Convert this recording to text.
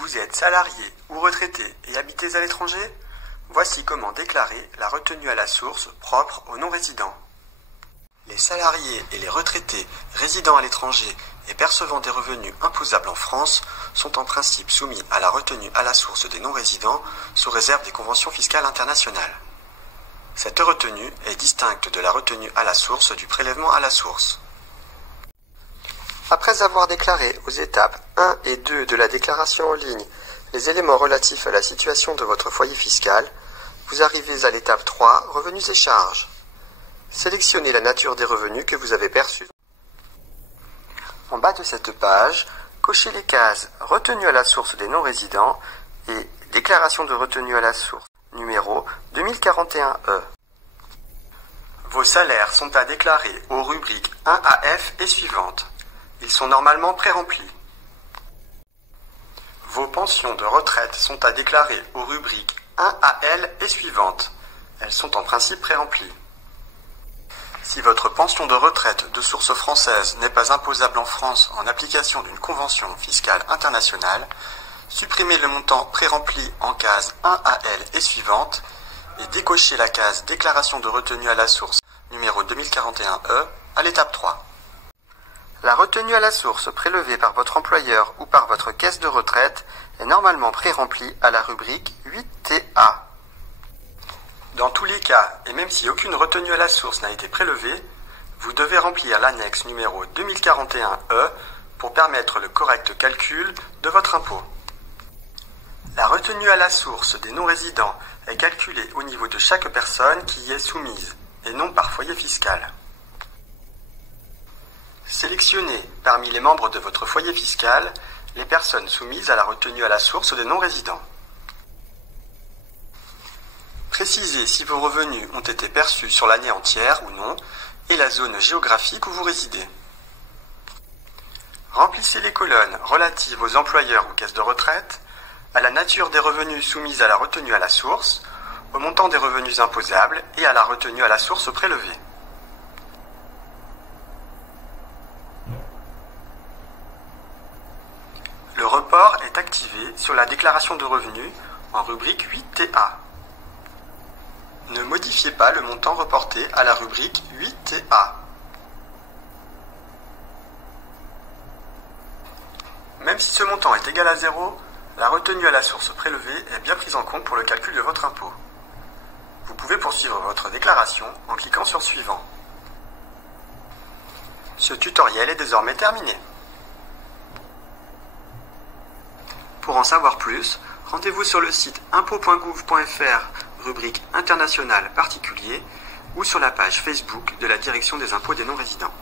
Vous êtes salarié ou retraité et habitez à l'étranger? Voici comment déclarer la retenue à la source propre aux non-résidents. Les salariés et les retraités résidant à l'étranger et percevant des revenus imposables en France sont en principe soumis à la retenue à la source des non-résidents sous réserve des conventions fiscales internationales. Cette retenue est distincte de la retenue à la source du prélèvement à la source. Après avoir déclaré aux étapes 1 et 2 de la déclaration en ligne les éléments relatifs à la situation de votre foyer fiscal, vous arrivez à l'étape 3, revenus et charges. Sélectionnez la nature des revenus que vous avez perçus. En bas de cette page, cochez les cases retenue à la source des non-résidents et déclaration de retenue à la source numéro 2041E. Vos salaires sont à déclarer aux rubriques 1 à F et suivantes. Ils sont normalement pré-remplis. Vos pensions de retraite sont à déclarer aux rubriques 1 à L et suivantes. Elles sont en principe pré-remplies. Si votre pension de retraite de source française n'est pas imposable en France en application d'une convention fiscale internationale, supprimez le montant pré-rempli en case 1 à L et suivantes et décochez la case déclaration de retenue à la source numéro 2041E à l'étape 3. La retenue à la source prélevée par votre employeur ou par votre caisse de retraite est normalement pré-remplie à la rubrique 8TA. Dans tous les cas, et même si aucune retenue à la source n'a été prélevée, vous devez remplir l'annexe numéro 2041E pour permettre le correct calcul de votre impôt. La retenue à la source des non-résidents est calculée au niveau de chaque personne qui y est soumise, et non par foyer fiscal. Sélectionnez parmi les membres de votre foyer fiscal les personnes soumises à la retenue à la source des non-résidents. Précisez si vos revenus ont été perçus sur l'année entière ou non et la zone géographique où vous résidez. Remplissez les colonnes relatives aux employeurs ou caisses de retraite, à la nature des revenus soumis à la retenue à la source, au montant des revenus imposables et à la retenue à la source prélevée. Le report est activé sur la déclaration de revenus en rubrique 8TA. Ne modifiez pas le montant reporté à la rubrique 8TA. Même si ce montant est égal à 0, la retenue à la source prélevée est bien prise en compte pour le calcul de votre impôt. Vous pouvez poursuivre votre déclaration en cliquant sur Suivant. Ce tutoriel est désormais terminé. Pour en savoir plus, rendez-vous sur le site impôts.gouv.fr, rubrique internationale particulier, ou sur la page Facebook de la Direction des impôts des non-résidents.